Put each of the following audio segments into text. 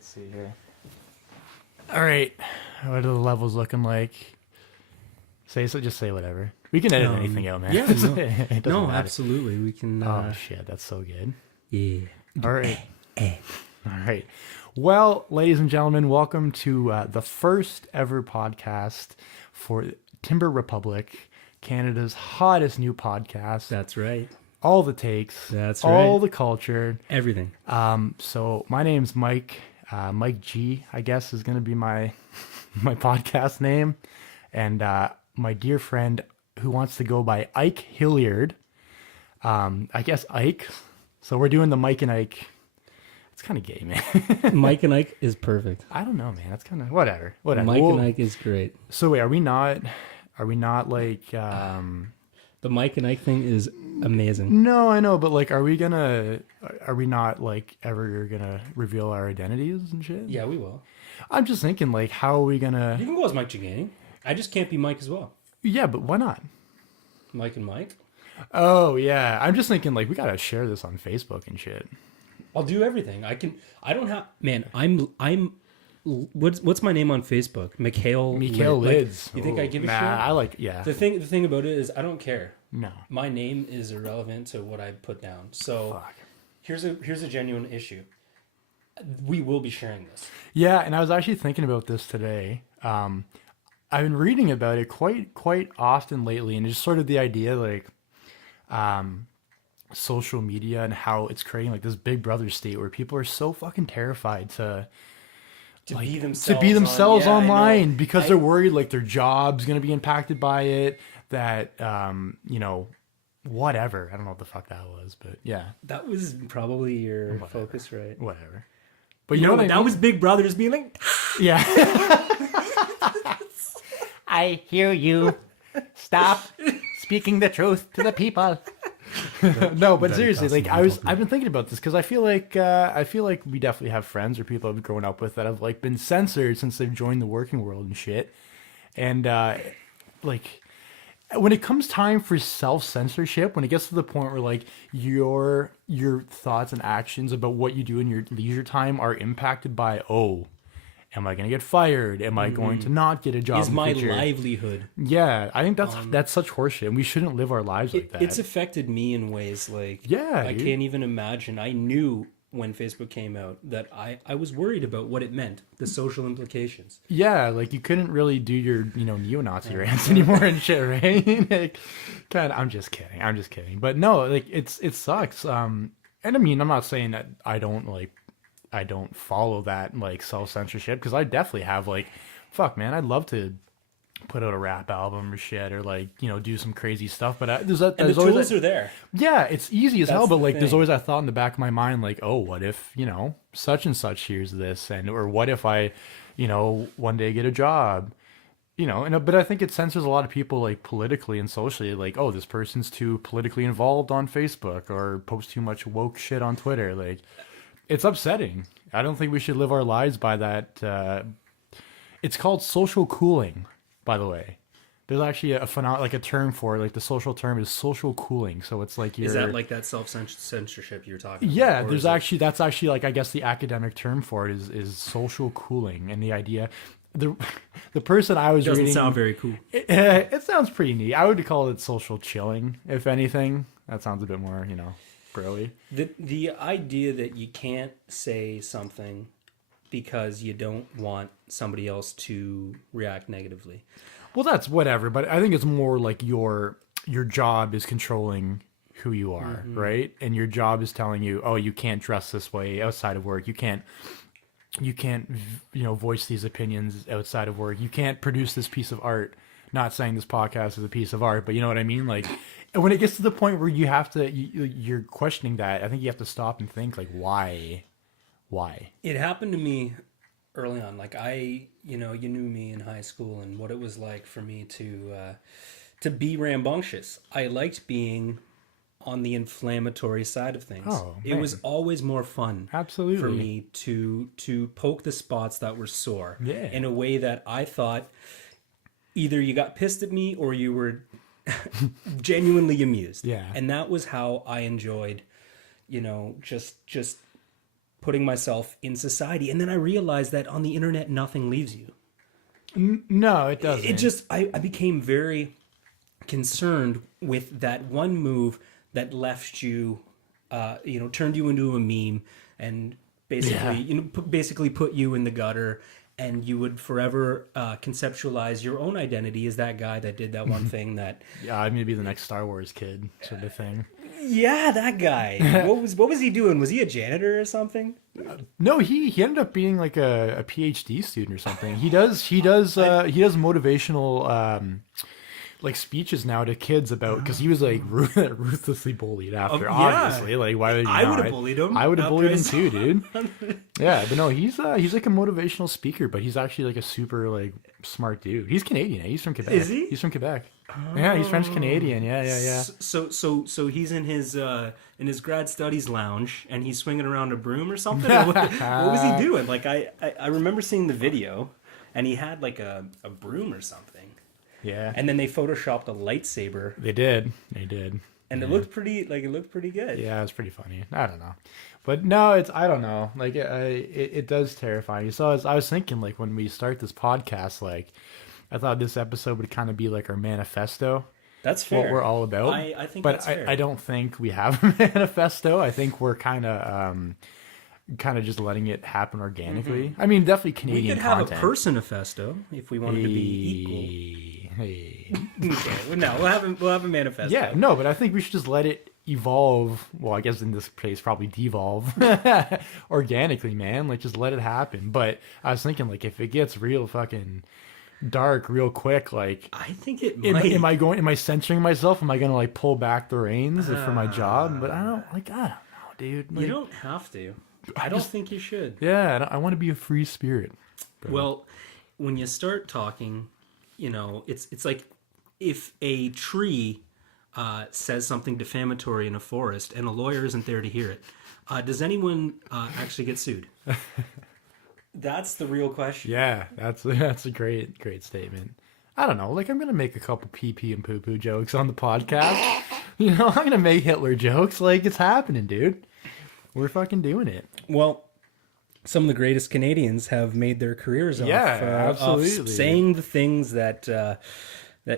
Let's see here. All right. What are the levels looking like? Just say whatever. We can edit anything out, man. Yeah, no, It doesn't matter. absolutely. We can. Oh, shit. That's so good. Yeah. All right. All right. Well, ladies and gentlemen, welcome to the first ever podcast for Timber Republic, Canada's hottest new podcast. That's right. All the takes. That's all right. the culture. Everything. So my name's Mike. Mike G, I guess, is going to be my podcast name. And my dear friend who wants to go by Ike Hilliard. I guess Ike. So we're doing the Mike and Ike. It's kind of gay, man. Mike and Ike is perfect. I don't know, man. That's kind of whatever. Mike and Ike is great. So wait, are we not like The Mike and Ike thing is amazing. No, I know, but like are we not like ever gonna reveal our identities and shit? Yeah, we will. I'm just thinking like how are we gonna You can go as Mike Giganni. I just can't be Mike as well. Yeah, but why not? Mike and Mike. Oh yeah. I'm just thinking like we gotta share this on Facebook and shit. I'll do everything. I don't have. Man, I'm. What's my name on Facebook? Mikhail Lids. Like, you think I give a shit? I like yeah. The thing about it is I don't care. No. My name is irrelevant to what I put down. So Fuck. here's a genuine issue. We will be sharing this. Yeah, and I was actually thinking about this today. I've been reading about it quite often lately, and just sort of the idea like social media and how it's creating like this Big Brother state where people are so fucking terrified to be themselves online yeah, because they're worried like their job's gonna be impacted by it. That whatever. I don't know what the fuck that was, but yeah, that was probably your focus, right? Whatever. But you know what I mean? That was Big Brother just being like, yeah. I hear you. Stop speaking the truth to the people. No, but seriously, like I've been thinking about this because I feel like we definitely have friends or people I've grown up with that have like been censored since they've joined the working world and shit. And like when it comes time for self-censorship, when it gets to the point where like your thoughts and actions about what you do in your leisure time are impacted by am I going to get fired? Am I going to not get a job? is my livelihood. Yeah, I think that's such horseshit, and we shouldn't live our lives like that. It's affected me in ways like I dude. can't even imagine. I knew when Facebook came out that I was worried about what it meant, the social implications. Yeah, like you couldn't really do your neo-Nazi rants anymore and shit, right? Like, God, I'm just kidding. But no, like it sucks. And I mean, I'm not saying that I don't follow that like self-censorship because I definitely have like, fuck man, I'd love to put out a rap album or shit or like do some crazy stuff, but there's the tools are there. Yeah, it's easy as hell, but like there's thing. always that thought in the back of my mind like, oh, what if such and such hears this, or what if I one day get a job, but I think it censors a lot of people like politically and socially, like, oh, this person's too politically involved on Facebook or posts too much woke shit on Twitter. Like, it's upsetting. I don't think we should live our lives by that. It's called social cooling, by the way. There's actually a term for it. Like the social term is social cooling. So it's like is that like that self-censorship you're talking about? Yeah, that's actually like I guess the academic term for it is social cooling, and the idea. The person I was doesn't reading sound very cool. It sounds pretty neat. I would call it social chilling, if anything. That sounds a bit more bro-y. The idea that you can't say something because you don't want somebody else to react negatively. Well, that's whatever, but I think it's more like your job is controlling who you are, right? And your job is telling you, oh, you can't dress this way outside of work. You can't voice these opinions outside of work. You can't produce this piece of art. Not saying this podcast is a piece of art, but you know what I mean? Like, when it gets to the point where you have to, you're questioning that, I think you have to stop and think, like, why? It happened to me early on. Like you knew me in high school and what it was like for me to be rambunctious. I liked being on the inflammatory side of things. Oh, it was always more fun absolutely for me to poke the spots that were sore in a way that I thought either you got pissed at me or you were genuinely amused. Yeah. And that was how I enjoyed, just putting myself in society. And then I realized that on the internet, nothing leaves you. No, it doesn't. It just, I became very concerned with that one move that left you, turned you into a meme and basically, basically put you in the gutter, and you would forever conceptualize your own identity as that guy that did that one thing that. Yeah, I'm gonna be the next Star Wars kid, sort of thing. Yeah, that guy. What was he doing? Was he a janitor or something? No, he ended up being like a PhD student or something. He does motivational like speeches now to kids about, because he was like ruthlessly bullied after. Yeah. Obviously, like why would I would have bullied him. I would have after bullied I him saw too, dude. Yeah, but no, he's like a motivational speaker, but he's actually like a super like smart dude. He's Canadian. He's from Quebec. Is he? He's from Quebec. Yeah, he's French Canadian. Yeah. So he's in his grad studies lounge and he's swinging around a broom or something. Or what was he doing? Like I remember seeing the video, and he had like a broom or something. Yeah. And then they photoshopped a lightsaber, They did. and it looked pretty good. Yeah, it's pretty funny. I don't know, but no, I don't know. Like it does terrify me. So I was thinking, like, when we start this podcast, like, I thought this episode would kind of be like our manifesto, That's fair. what we're all about. I think but that's fair. I don't think we have a manifesto. I think we're kind of just letting it happen organically. I mean, definitely We Canadian could have content. a personifesto if we wanted to be Hey. equal. Okay, well, no, we'll have a manifesto. Yeah, no, but I think we should just let it evolve. Well, I guess in this case, probably devolve organically, man. Like, just let it happen. But I was thinking, like, if it gets real fucking dark real quick, like, I think it might. am I censoring myself? Am I gonna like pull back the reins for my job? But I don't know, dude. Like, You don't have to. I don't think you should. Yeah, I want to be a free spirit. Well, when you start talking, it's like if a tree says something defamatory in a forest and a lawyer isn't there to hear it, does anyone actually get sued? That's the real question. Yeah, that's a great statement. I don't know. Like, I'm gonna make a couple pee and poo jokes on the podcast. I'm gonna make Hitler jokes. Like, it's happening, dude. We're fucking doing it. Well, some of the greatest Canadians have made their careers off absolutely. saying the things that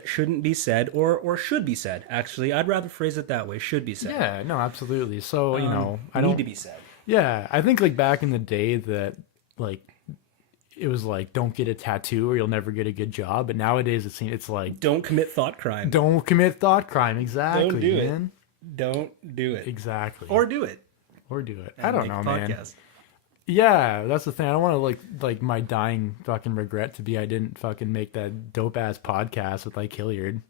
shouldn't be said or should be said. Actually, I'd rather phrase it that way. Should be said. Yeah, no, absolutely. So I need don't to be said. Yeah, I think like back in the day that like it was like, don't get a tattoo or you'll never get a good job. But nowadays it's like, Don't commit thought crime. don't commit thought crime. Exactly, Don't do it. man. Don't do it. Exactly. Or do it. Or do it. And I don't make know, a man. podcast. Yeah, that's the thing. I don't want to like my dying fucking regret to be I didn't fucking make that dope ass podcast with like Hilliard.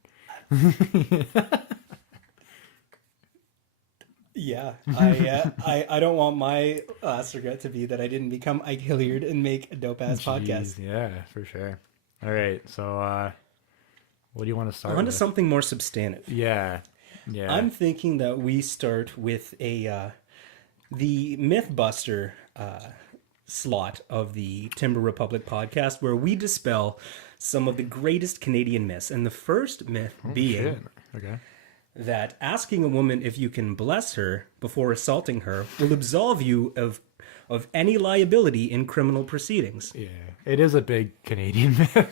Yeah, I don't want my last regret to be that I didn't become Ike Hilliard and make a dope ass podcast. Yeah, for sure. All right, so what do you want to start On to with? something more substantive. Yeah. I'm thinking that we start with the Mythbuster slot of the Timber Republic podcast, where we dispel some of the greatest Canadian myths. And the first myth being Shit. Okay. that asking a woman if you can bless her before assaulting her will absolve you of any liability in criminal proceedings. Yeah, it is a big Canadian myth.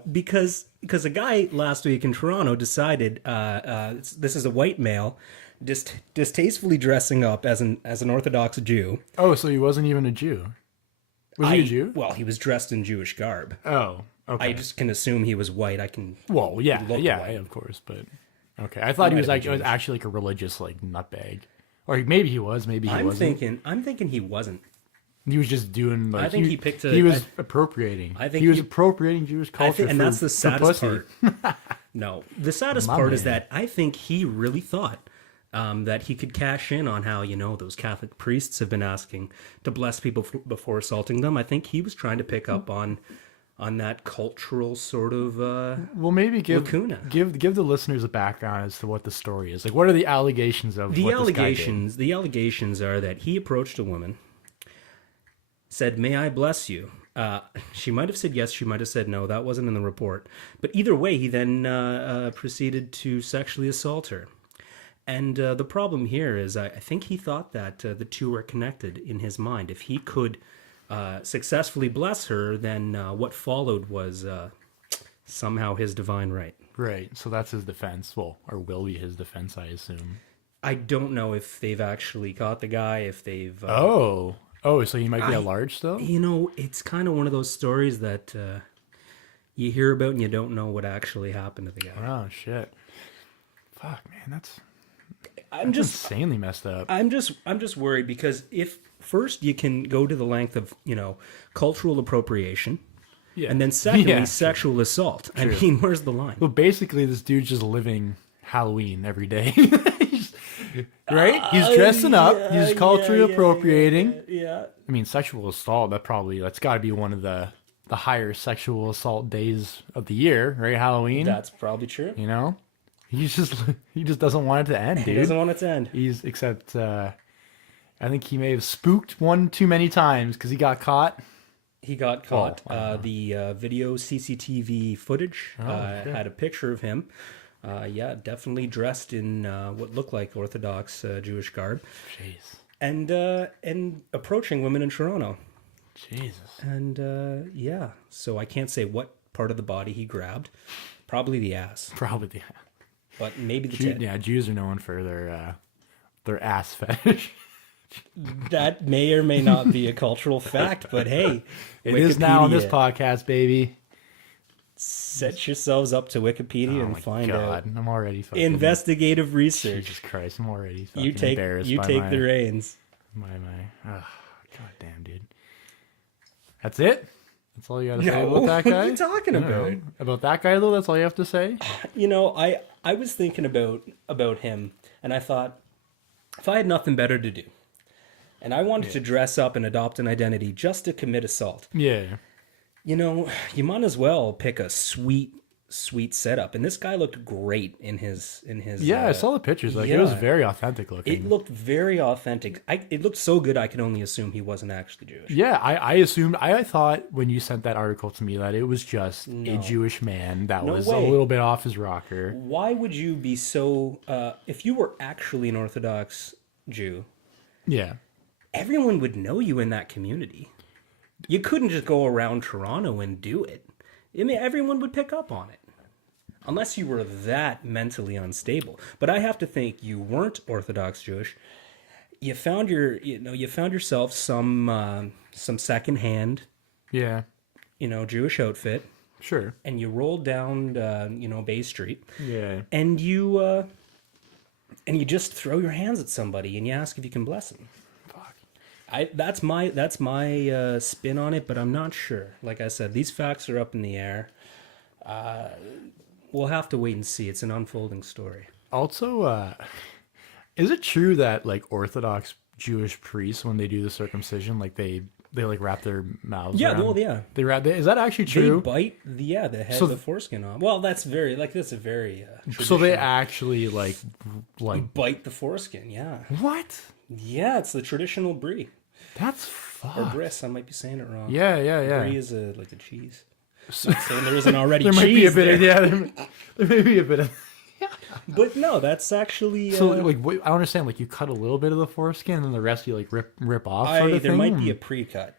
Because a guy last week in Toronto decided this is a white male distastefully dressing up as an Orthodox Jew. Oh, so he wasn't even a Jew. Was he a Jew? Well, he was dressed in Jewish garb. Oh, okay. I just can assume he was white. Well, yeah, looked yeah, white. of course, but okay. I thought he was might like have it was been actually like a religious like nutbag, or maybe he was, maybe he wasn't. I'm thinking he wasn't. He was just doing like I think he picked a- He was appropriating. I think he was he- appropriating Jewish culture. And for- that's the for saddest pussy. part. No, the saddest My part is man. that I think he really thought that he could cash in on how those Catholic priests have been asking to bless people before assaulting them. I think he was trying to pick up on that cultural sort of Well, maybe lacuna. give the listeners a background as to what the story is. Like, what are the allegations of The what allegations. The allegations are that he approached a woman, said, "May I bless you?" She might have said yes. She might have said no. That wasn't in the report. But either way, he then proceeded to sexually assault her. And the problem here is I think he thought that the two were connected in his mind. If he could successfully bless her, then what followed was somehow his divine right. Right. So that's his defense. Well, or will be his defense, I assume. I don't know if they've actually caught the guy, if they've... Oh, so he might be at large still? You know, it's kind of one of those stories that you hear about and you don't know what actually happened to the guy. Oh, shit. Fuck, man, that's I'm just insanely messed up. I'm just worried because if first you can go to the length of, cultural appropriation, Yeah. and then secondly Yeah, sexual assault. I True. mean, where's the line? Well, basically, this dude's just living Halloween every day. Right? He's dressing up. He's culturally appropriating. Yeah. I mean, sexual assault, that's got to be one of the higher sexual assault days of the year, right? Halloween. That's probably true. You know? He just doesn't want it to end, dude. He doesn't want it to end. Except I think he may have spooked one too many times because he got caught. He got caught. wow. The video CCTV footage shit. had a picture of him. Definitely dressed in what looked like Orthodox Jewish garb, Jeez. and approaching women in Toronto. Jesus. And so I can't say what part of the body he grabbed. Probably the ass, Probably the but maybe the tit. yeah, Jews are known for their ass fetish. That may or may not be a cultural fact, but hey, It is now on this Wikipedia. podcast, baby. Set yourselves up to Wikipedia Oh and my find God. out. I'm already fucking Investigative research. Jesus Christ, I'm already fucking You take embarrassed you by take my, the reins. my God damn, dude. That's it? That's all you gotta say No, about that what guy? are you talking I don't about? know. About that guy though, that's all you have to say? I was thinking about him, and I thought if I had nothing better to do, and I wanted to dress up and adopt an identity just to commit assault, Yeah. you might as well pick a sweet setup. And this guy looked great in his. Yeah, I saw the pictures. Like it was yeah. very authentic looking. It looked very authentic. It looked so good. I could only assume he wasn't actually Jewish. Yeah, I thought when you sent that article to me that it was just a Jewish man that No was way. a little bit off his rocker. Why would you be so? If you were actually an Orthodox Jew, Yeah. everyone would know you in that community. You couldn't just go around Toronto and do it. I mean, everyone would pick up on it. Unless you were that mentally unstable. But I have to think you weren't Orthodox Jewish. You found yourself some secondhand, Yeah. Jewish outfit, Sure. and you rolled down, Bay Street, Yeah. and you just throw your hands at somebody and you ask if you can bless them. Fuck. That's my spin on it, but I'm not sure. Like I said, these facts are up in the air. We'll have to wait and see. It's an unfolding story. Also, is it true that like Orthodox Jewish priests, when they do the circumcision, like they like wrap their mouths? Yeah, around? well, yeah. They wrap. Is that actually They true? bite the head So of the foreskin off. Well, that's a very So they traditional- actually like bite the foreskin. Yeah, what? yeah. It's the traditional brie That's or fuck. bris. I might be saying it wrong. Yeah. Brie is like a cheese. Not saying there isn't already There cheese might be a bit there. of there may be a bit of. But no, that's actually. So like I don't understand. Like you cut a little bit of the foreskin and then the rest you like rip off. Sort of there thing? might be a pre-cut.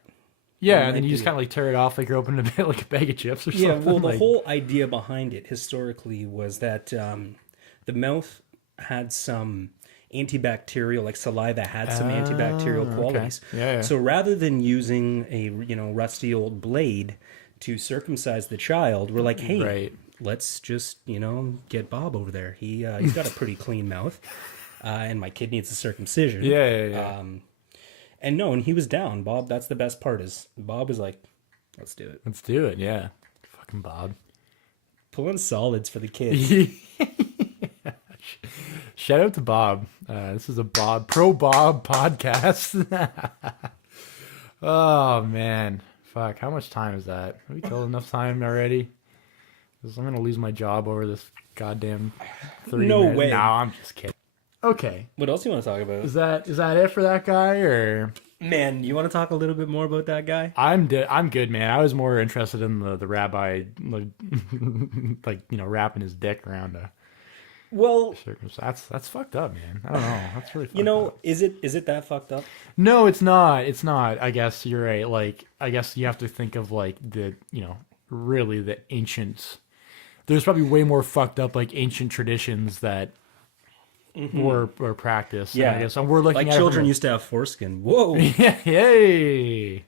Yeah, there and then might you just be. kind of like tear it off like you're opening a bit like a bag of chips or Yeah, something. well, the like, whole idea behind it historically was that the mouth had some antibacterial, like saliva had some antibacterial okay. qualities. Yeah. So rather than using a rusty old blade to circumcise the child, we're like, hey, Right. let's just get Bob over there. He's got a pretty clean mouth, and my kid needs a circumcision. Yeah. And he was down. Bob, that's the best part is Bob was like, let's do it. Let's do it. Yeah. Fucking Bob. Pulling solids for the kids. Shout out to Bob. This is a pro Bob podcast. Oh man, fuck! How much time is that? Have we killed enough time already? 'Cause I'm gonna lose my job over this goddamn 30 No minutes. way. No, I'm just kidding. Okay, What else do you want to talk about? is that it for that guy or? Man, you want to talk a little bit more about that guy? I'm good, man. I was more interested in the rabbi, like, wrapping his dick around a Well, That's fucked up, man. I don't know. That's really fucked you know, up. is it that fucked up? No, it's not. It's not. I guess you're right. Like, I guess you have to think of like the, really the ancient. There's probably way more fucked up like ancient traditions that were practiced. And I guess and we're looking like at children it used to have foreskin. Whoa. yeah, hey.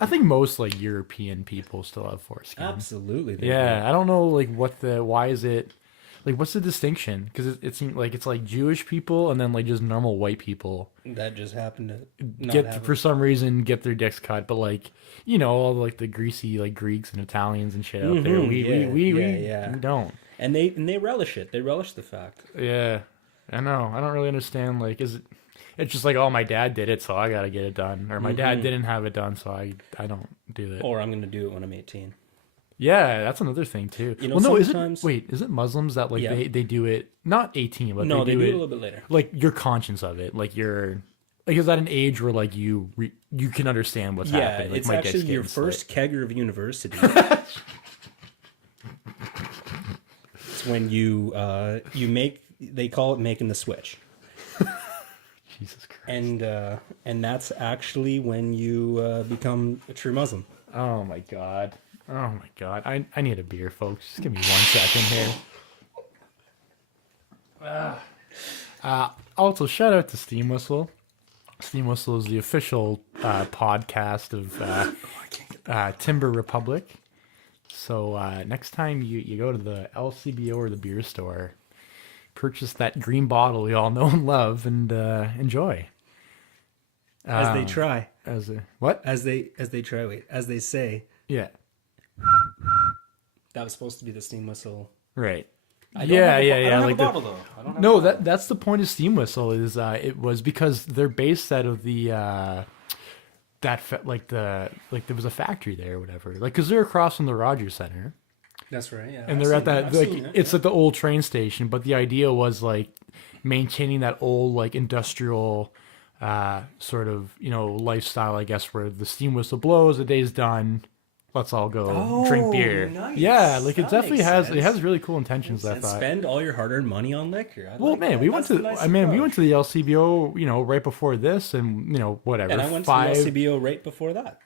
I think most like European people still have foreskin. Absolutely. Yeah, I don't know like why is it like what's the distinction? Because it seems like it's like Jewish people and then like just normal white people That just happened to not get have for some reason get their dicks cut, but like all like the greasy like Greeks and Italians and shit out there, we don't. And they relish it. They relish the fact. Yeah, I know. I don't really understand. Like, is it? It's just like, oh, my dad did it, so I gotta get it done, or my dad didn't have it done, so I don't do it. Or I'm gonna do it when I'm 18. Yeah, that's another thing too. You know, well, no, sometimes... is it Muslims that like Yeah. they do it not 18, but No, they do do it it a little bit later. like you're conscious of it, like you're like is that an age where like you can understand what's happening? Like, It's my dick's actually your getting first kegger of university. It's when you make, they call it making the switch. Jesus Christ. And that's actually when you become a true Muslim. Oh my god. I need a beer, folks. Just give me 1 second here. Also, shout out to Steam Whistle. Steam Whistle is the official podcast of Timber Republic. So next time you go to the LCBO or the beer store, purchase that green bottle we all know and love and enjoy. As they try. As a, what? As they try, wait. As they say. Yeah. That was supposed to be the steam whistle. Right. I don't have Like a bottle, though. I don't have no, a bottle. that's the point of Steam Whistle is it was because they're based out of the there was a factory there or whatever, like because they're across from the Rogers Center That's right, yeah. and they're at that like it's at the old train station, but the idea was like maintaining that old like industrial sort of lifestyle, I guess, where the steam whistle blows, the day's done. Let's all go drink beer. Nice. Yeah, like it That definitely makes has. sense. It has really cool intentions. I And thought. spend all your hard-earned money on liquor. I Well, like man, that. we went That's to. a nice I mean, we approach. went to the LCBO. Right before this, and whatever. And I went five... to the LCBO right before that.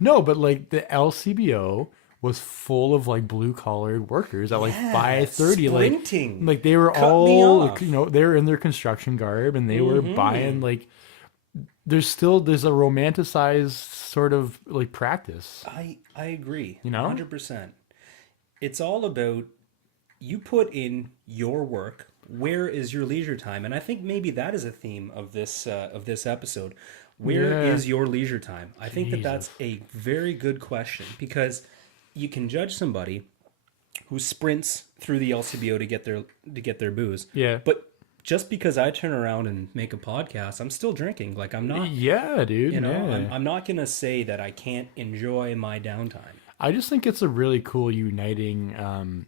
No, but like the LCBO was full of like blue collared workers at like 5:30, sprinting. like they were Cut me all off. they were in their construction garb and they were buying like. There's a romanticized sort of like practice. I agree. 100%. 100%. It's all about you put in your work. Where is your leisure time? And I think maybe that is a theme of this episode. Where is your leisure time? I think that's a very good question, because you can judge somebody who sprints through the LCBO to get their booze. Yeah. But just because I turn around and make a podcast, I'm still drinking. Like, I'm not. Yeah, dude. I'm not gonna say that I can't enjoy my downtime. I just think it's a really cool uniting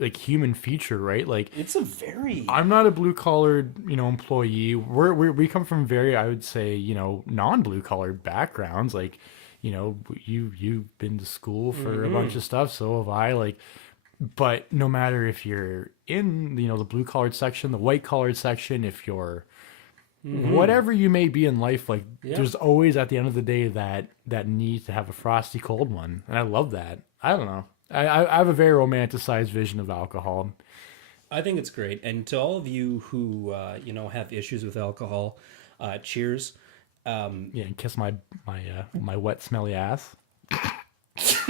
like human feature, right? Like It's a very I'm not a blue collared, employee. We come from very, I would say, non blue collared backgrounds. Like, you've been to school for a bunch of stuff, so have I. Like, but no matter if you're in, the blue collared section, the white collared section, if you're whatever you may be in life, like there's always at the end of the day that need to have a frosty cold one, and I love that. I don't know. I have a very romanticized vision of alcohol. I think it's great. And to all of you who have issues with alcohol, cheers. Yeah, and kiss my wet smelly ass. 'Cause,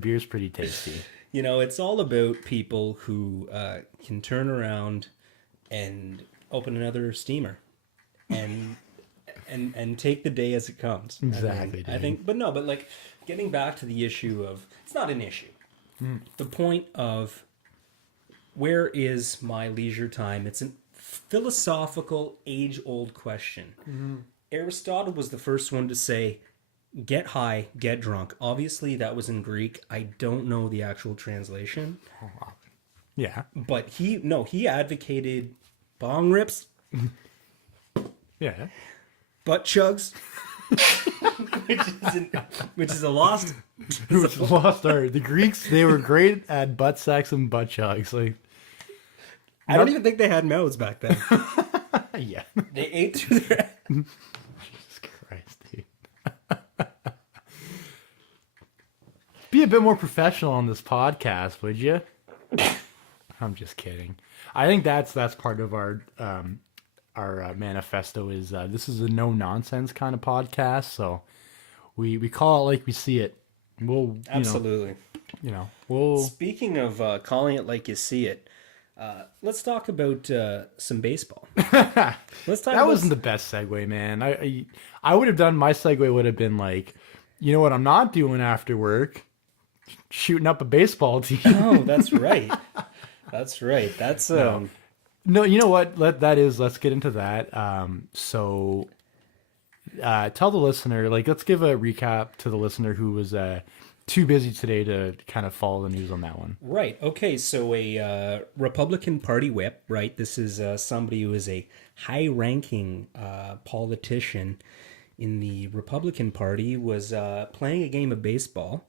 beer's pretty tasty. It's all about people who can turn around and open another steamer and take the day as it comes. Exactly. I think, but like getting back to the issue of, it's not an issue. The point of where is my leisure time? It's a philosophical, age-old question. Aristotle was the first one to say, get high, get drunk. Obviously, that was in Greek. I don't know the actual translation. Yeah. But he advocated bong rips, Yeah. butt chugs, which is a lost. Which lost art. The Greeks, they were great at butt sex and butt chugs. Like, I don't even think they had mouths back then. yeah. They ate through their. Jesus Christ, dude. Be a bit more professional on this podcast, would you? I'm just kidding. I think that's part of our manifesto is this is a no nonsense kind of podcast. So we call it like we see it. We'll Absolutely. We'll Speaking of calling it like you see it, let's talk about some baseball. Let's talk. that wasn't the best segue, man. I would have done my segue would have been like, you know what I'm not doing after work? Shooting up a baseball team. Oh, that's right. That's right. That's No, you know what? Let's get into that. So tell the listener, like, let's give a recap to the listener who was too busy today to kind of follow the news on that one. right. Okay, so a Republican Party whip, right? This is somebody who is a high-ranking politician in the Republican Party, was playing a game of baseball.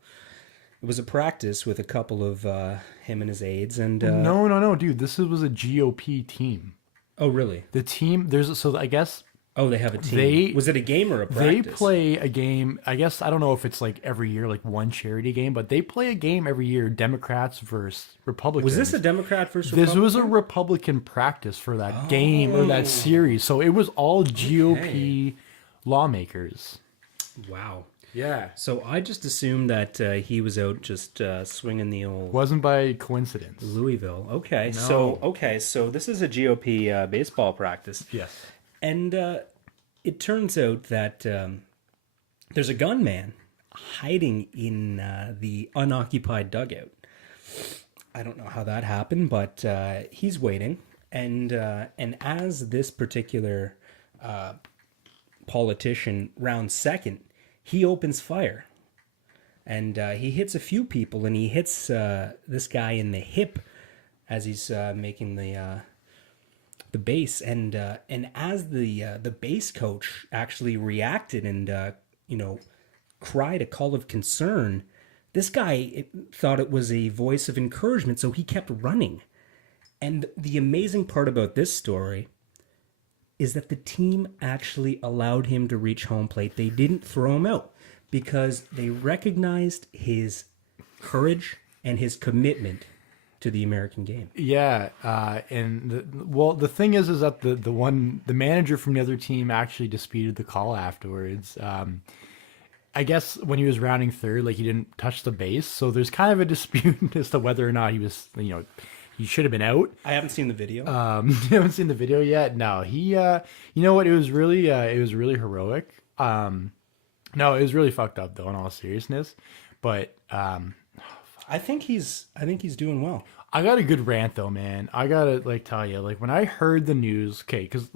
It was a practice with a couple of him and his aides, and No, dude. This was a GOP team. oh, really? The team, I guess Oh, they have a team. Was it a game or a they practice? play a game. I guess I don't know if it's like every year, like one charity game, but they play a game every year. Democrats versus Republicans. Was this a Democrat versus This Republican? was a Republican practice for that game or that series. So it was all GOP lawmakers. Wow. Yeah. So I just assumed that he was out just swinging the old Wasn't by coincidence. Louisville. Okay, No. so this is a GOP baseball practice, Yes. and it turns out that there's a gunman hiding in the unoccupied dugout. I don't know how that happened, but he's waiting, and as this particular politician rounds second, he opens fire, and he hits a few people, and he hits this guy in the hip as he's making the base, and as the base coach actually reacted and cried a call of concern, this guy thought it was a voice of encouragement, so he kept running. And the amazing part about this story is that the team actually allowed him to reach home plate. They didn't throw him out because they recognized his courage and his commitment to the American game. Yeah, and the thing is that the manager from the other team actually disputed the call afterwards. I guess when he was rounding third, like, he didn't touch the base, so there's kind of a dispute as to whether or not he was, he should have been out. I haven't seen the video. You haven't seen the video yet? No, he, you know what? It was really heroic. No, it was really fucked up though, in all seriousness. But I think he's doing well. I got a good rant though, man. I gotta tell you, when I heard the news, okay, because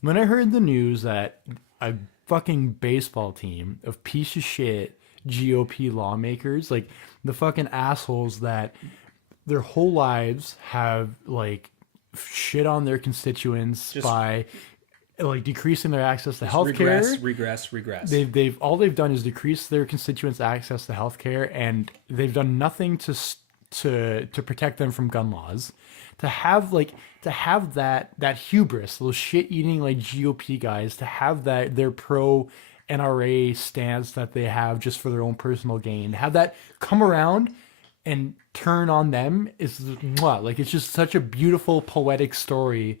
when I heard the news that a fucking baseball team of piece of shit GOP lawmakers, the fucking assholes that their whole lives have shit on their constituents by decreasing their access to healthcare. Regress. They've done is decrease their constituents' access to healthcare, and they've done nothing to protect them from gun laws. To have that hubris, those shit eating GOP guys, to have that their pro NRA stance that they have just for their own personal gain, to have that come around and turn on them is it's just such a beautiful poetic story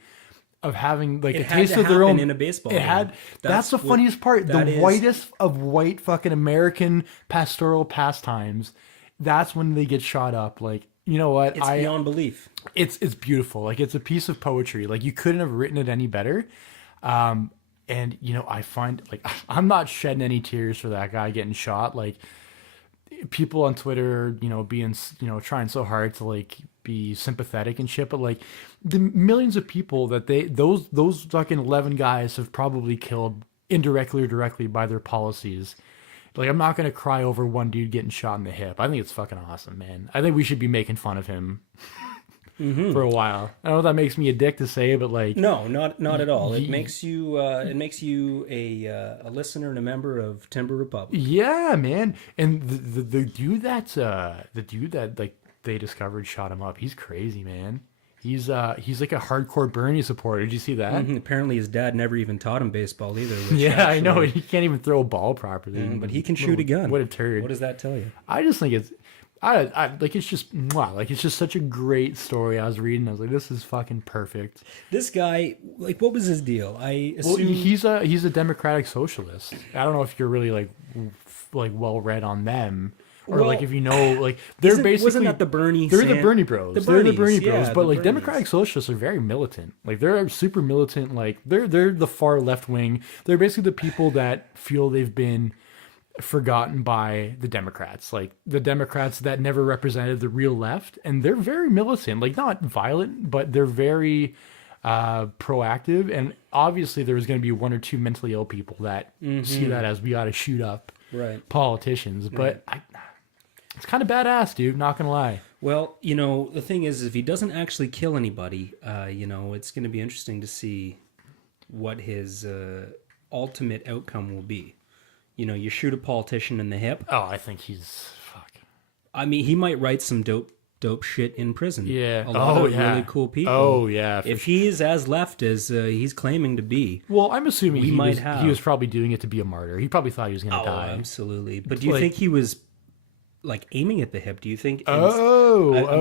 of having a taste of their own in a baseball it game. had that's the funniest part. The whitest of white fucking American pastoral pastimes, that's when they get shot up. You know what? It's beyond belief. It's beautiful. It's a piece of poetry. You couldn't have written it any better. And I find I'm not shedding any tears for that guy getting shot. People on Twitter, being, trying so hard to be sympathetic and shit, but the millions of people that those fucking 11 guys have probably killed indirectly or directly by their policies. I'm not gonna cry over one dude getting shot in the hip. I think it's fucking awesome, man. I think we should be making fun of him. for a while. I don't know if that makes me a dick to say, but like, No, not at all. It makes you a listener and a member of Timber Republic. yeah, man. And the dude that like they discovered shot him up. He's crazy, man. He's like a hardcore Bernie supporter. Did you see that? Apparently, his dad never even taught him baseball either. Which Yeah, I know. actually- He can't even throw a ball properly. but he can shoot a gun. What a turd. What does that tell you? I just think it's, I like it's just wow, like it's just such a great story. I was reading, I was like, this is fucking perfect. This guy, like, what was his deal? I Well, assume he's a democratic socialist. I don't know if you're really like well read on them, or Well, like if you know, like they're basically wasn't that the Bernie? they're the Bernie Bros. The They're the Bernies, Bernie yeah, Bros. the But like Bernies. democratic socialists are very militant. Like they're super militant. Like they're the far left wing. They're basically the people that feel they've been forgotten by the Democrats, like the Democrats that never represented the real left, and they're very militant, like not violent, but they're very proactive. And obviously there's going to be one or two mentally ill people that see that as we got to shoot up Right. politicians, but it's kind of badass, dude, not gonna lie. Well, the thing is, if he doesn't actually kill anybody, it's going to be interesting to see what his ultimate outcome will be. You shoot a politician in the hip. Oh, I think he's fuck. I mean, he might write some dope shit in prison. Yeah. A lot of yeah. really cool people. Oh yeah. If he is as left as he's claiming to be. Well, I'm assuming We he might was, have. he was probably doing it to be a martyr. He probably thought he was gonna Oh, die. absolutely. But do you Like- think he was like aiming at the hip? Do you think? I'm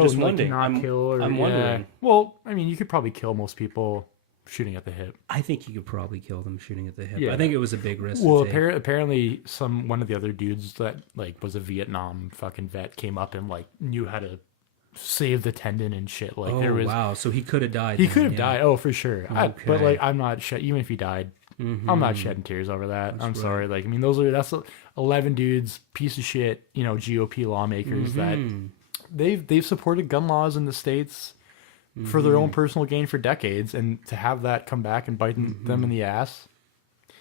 just like, wondering. not I'm- kill or, I'm yeah. wondering. Well, I mean, you could probably kill most people shooting at the hip. I think you could probably kill them shooting at the hip. Yeah. I think it was a big risk. Well, to take. apparently, one of the other dudes that like was a Vietnam fucking vet came up and like knew how to save the tendon and shit. Like Oh there was, wow! So he could have died. he then, could have yeah. died. Oh, for sure. But Okay. like, I'm not even if he died, I'm not shedding tears over that. I'm sorry. Like, I mean, that's 11 dudes, piece of shit, GOP lawmakers that they've supported gun laws in the States for their own personal gain for decades, and to have that come back and bite them in the ass,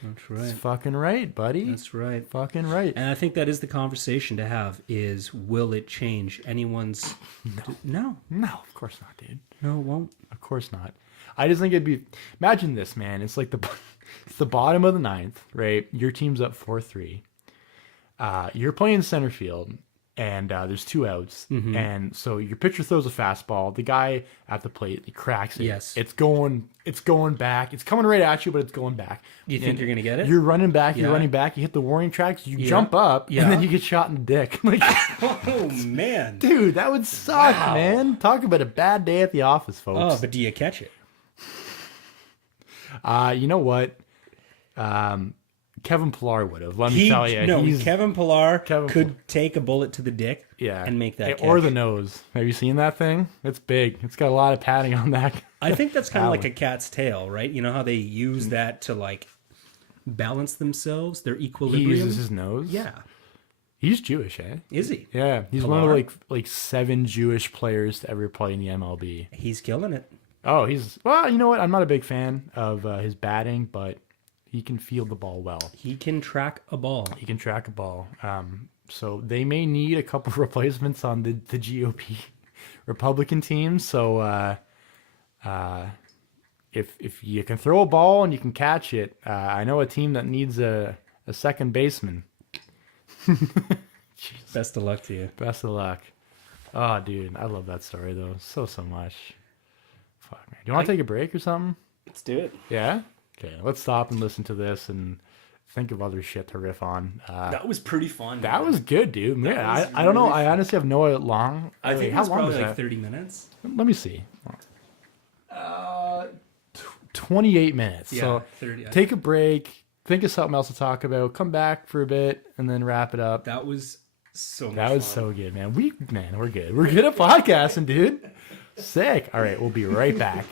That's it's right. fucking right, buddy. That's right. Fucking right. And I think that is the conversation to have: is will it change anyone's? No, No, of course not, dude. no, it won't. Of course not. I just think it'd be. Imagine this, man. It's like it's the bottom of the ninth, right? Your team's up 4-3. You're playing center field, and there's 2 outs, and so your pitcher throws a fastball. The guy at the plate, he cracks it. Yes. It's going back. It's coming right at you, but it's going back. You think you're gonna get it? You're running back. You're Yeah. running back. You hit the warning tracks. You jump up, Yeah. and then you get shot in the dick. Like, Oh man! dude, that would suck, Wow. man. Talk about a bad day at the office, folks. Oh, but do you catch it? You know what? Kevin Pillar would have. Let me tell you. No, he's, Kevin Pillar Kevin could take a bullet to the dick, yeah, and make that or catch. the nose. Have you seen that thing? It's big. It's got a lot of padding on that. I think that's kind That of like one. a cat's tail, right? You know how they use that to like balance themselves, their He equilibrium. uses his nose. Yeah, He's Jewish, eh? is he? Yeah, he's one of Pillar? like 7 Jewish players to ever play in the MLB. He's killing it. Oh, well. You know what? I'm not a big fan of his batting, but he can field the ball well. He can track a ball. He can track a ball. So they may need a couple of replacements on the GOP Republican team. So if you can throw a ball and you can catch it, I know a team that needs a second baseman. Best of luck to you. Best of luck. Oh, dude, I love that story though, so much. Fuck, man. Do you want to take a break or something? Let's do it. Yeah. Okay, let's stop and listen to this and think of other shit to riff on. That was pretty fun. That was good, dude. Yeah, was I don't know. really I honestly have no long. I think wait, it how was long probably was like that? 30 minutes. Let me see. 28 minutes. Yeah, so 30. take a break. Think of something else to talk about. Come back for a bit and then wrap it up. That was so much That was fun. so good, man. We're good. We're good at podcasting, dude. Sick. All right, we'll be right back.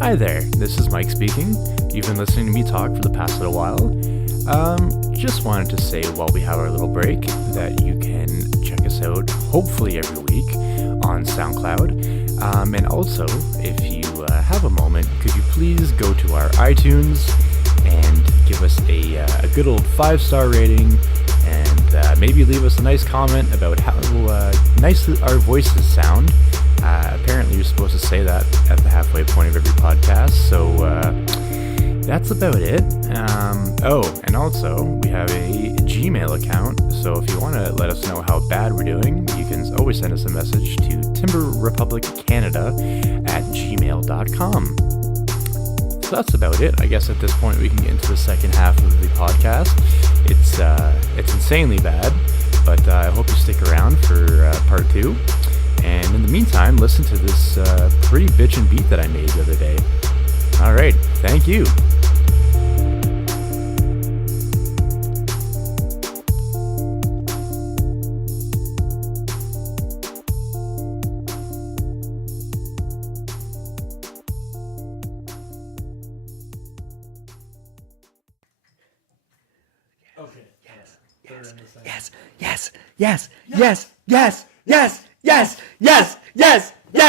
Hi there, this is Mike speaking. You've been listening to me talk for the past little while. Just wanted to say while we have our little break that you can check us out hopefully every week on SoundCloud. And also, if you have a moment, could you please go to our iTunes and give us a good old 5-star rating, and maybe leave us a nice comment about how nice our voices sound. Apparently you're supposed to say that at the halfway point of every podcast, so that's about it. And also we have a Gmail account, so if you want to let us know how bad we're doing, you can always send us a message to timberrepubliccanada@gmail.com. So that's about it. I guess at this point we can get into the second half of the podcast. It's insanely bad, but I hope you stick around for part 2. And in the meantime, listen to this pretty bitchin' beat that I made the other day. All right, thank you.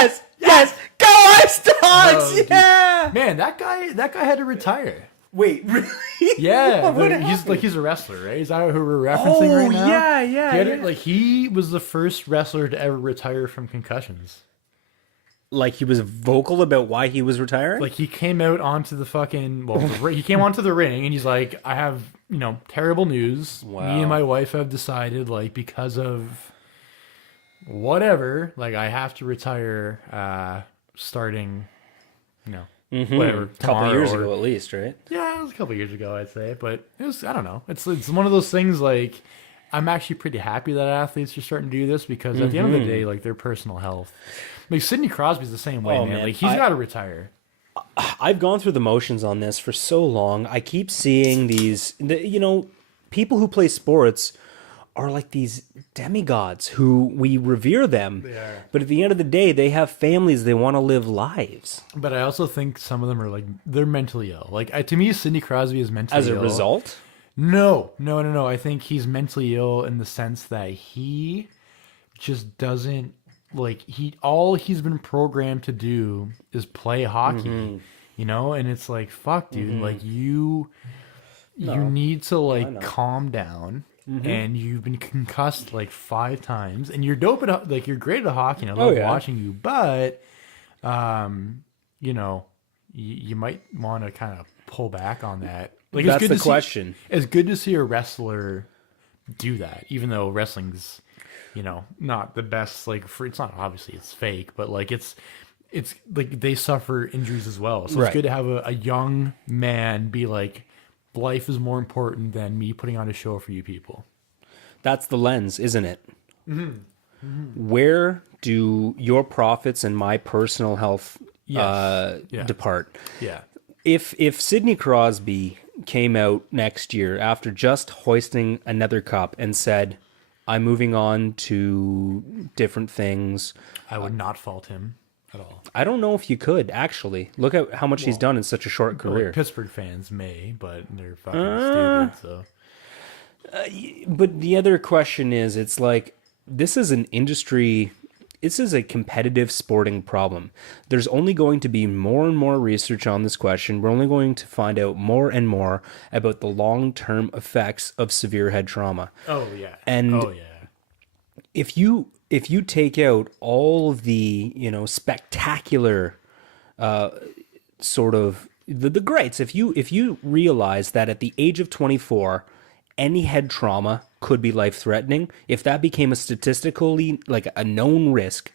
Yes. Go Ice Dogs! Dude, Yeah. man, that guy had to retire. Wait, really? Yeah, What he's a wrestler, right? Is that who we're referencing right now? yeah. He was the first wrestler to ever retire from concussions. Like he was vocal about why he was retiring? Like he came out onto the fucking he came onto the ring and he's like, I have terrible news. Wow. Me and my wife have decided, like, because of whatever, like I have to retire starting whatever, a couple tomorrow years or- ago at least, right? Yeah, it was a couple years ago, I'd say, but it was, I don't know. It's one of those things, like, I'm actually pretty happy that athletes are starting to do this, because at the end of the day, like, their personal health. Like, Sidney Crosby's the same way, Oh, man. man. Like, he's got to retire. I've gone through the motions on this for so long. I keep seeing these, people who play sports are like these demigods who we revere them. They are. But at the end of the day, they have families. They want to live lives. But I also think some of them are, like, they're mentally ill. Like, to me, Sidney Crosby is mentally As ill. a result, No. I think he's mentally ill in the sense that he just doesn't, like, all he's been programmed to do is play hockey, and it's like, fuck, dude, like, you need to, like, calm down. And you've been concussed like 5 times, and you're dope at, like, you're great at hockey, and I love watching you, but you might want to kind of pull back on that. Like, that's it's good the to question. It's good to see a wrestler do that, even though wrestling's not the best. Like, it's not, obviously it's fake, but like it's like they suffer injuries as well, so Right. it's good to have a young man be like, life is more important than me putting on a show for you people. That's the lens, isn't it? Where do your profits and my personal health Yes. Yeah. depart? Yeah. If Sidney Crosby came out next year after just hoisting another cup and said, I'm moving on to different things, I would not fault him at all. I don't know if you could, actually. Look at how much he's done in such a short career. Pittsburgh fans may, but they're fucking stupid, so. But the other question is, it's like, this is an industry, this is a competitive sporting problem. There's only going to be more and more research on this question. We're only going to find out more and more about the long-term effects of severe head trauma. Oh, yeah. And if you take out all of the spectacular sort of the greats, if you realize that at the age of 24 any head trauma could be life-threatening, if that became a statistically, like, a known risk